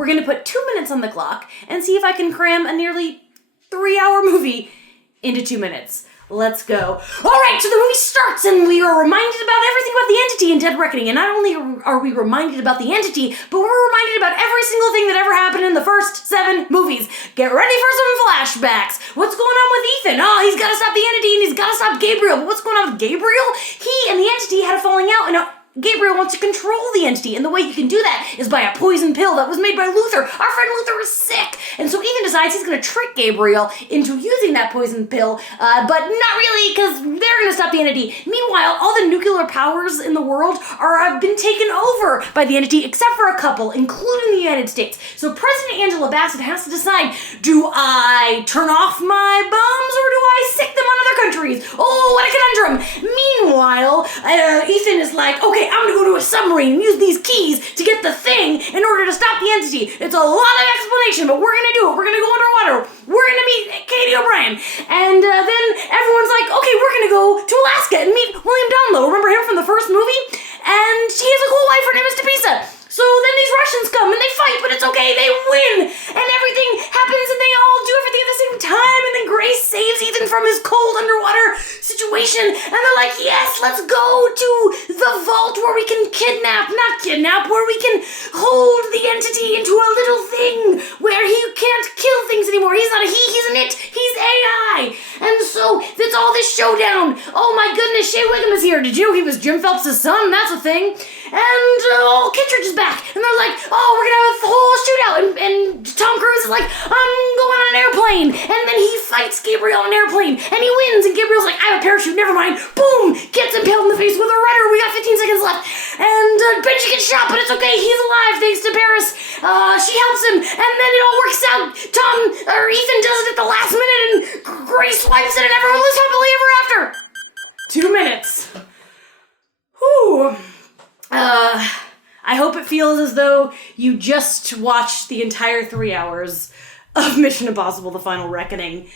We're gonna put 2 minutes on the clock and see if I can cram a nearly 3-hour movie into 2 minutes. Let's go. Alright, so the movie starts and we are reminded about everything about the entity in Dead Reckoning. And not only are we reminded about the entity, but we're reminded about every single thing that ever happened in the first 7 movies. Get ready for some flashbacks. What's going on with Ethan? Oh, he's gotta stop the entity and he's gotta stop Gabriel. But what's going on with Gabriel? He and the entity had a falling out and Gabriel wants to control the entity, and the way he can do that is by a poison pill that was made by Luther. Our friend Luther is sick, and so Ethan decides he's gonna trick Gabriel into using that poison pill, but not really, because they're gonna stop the entity. Meanwhile, all the nuclear powers in the world have been taken over by the entity, except for a couple, including the United States. So President Angela Bassett has to decide, do I turn off my bombs, or do I sick them on other countries? Oh, what a conundrum! Meanwhile, Ethan is like, okay, I'm gonna go to a submarine and use these keys to get the thing in order to stop the entity. It's a lot of explanation, but we're gonna do it. We're gonna go underwater. We're gonna meet Katie O'Brien. And then everyone's like, okay, we're gonna go to Alaska and meet William Downlow. Remember him from the first movie? And she has a cool wife, her name is Tepisa. So then these Russians come and they fight, but it's okay, they win. And everything happens and they all do everything at the same time. And then Grace saves Ethan from his cold underwater situation. And they're like, yes, let's go to the vault where we can where we can hold the entity into a little thing where he can't kill things anymore. He's not a he, he's an it, he's AI. And so it's all this showdown. Oh my goodness, Shea Wiggum is here. Did you know he was Jim Phelps' son? That's a thing. And Kittredge is back. And they're like, oh, we're gonna have a whole shootout. And Tom Cruise is like, I'm going on an airplane. And then he fights Gabriel on an airplane. And he wins. And Gabriel's like, I have a parachute, never mind. Boom! Gets impaled in the face with a rudder. We got 15 seconds left. And Benji gets shot, but it's okay. He's alive thanks to Paris. She helps him. And then it all works out. Ethan does it at the last minute. And Grace wipes it. And everyone lives happily ever after. 2 minutes. Whew. I hope it feels as though you just watched the entire 3 hours of Mission Impossible: The Final Reckoning.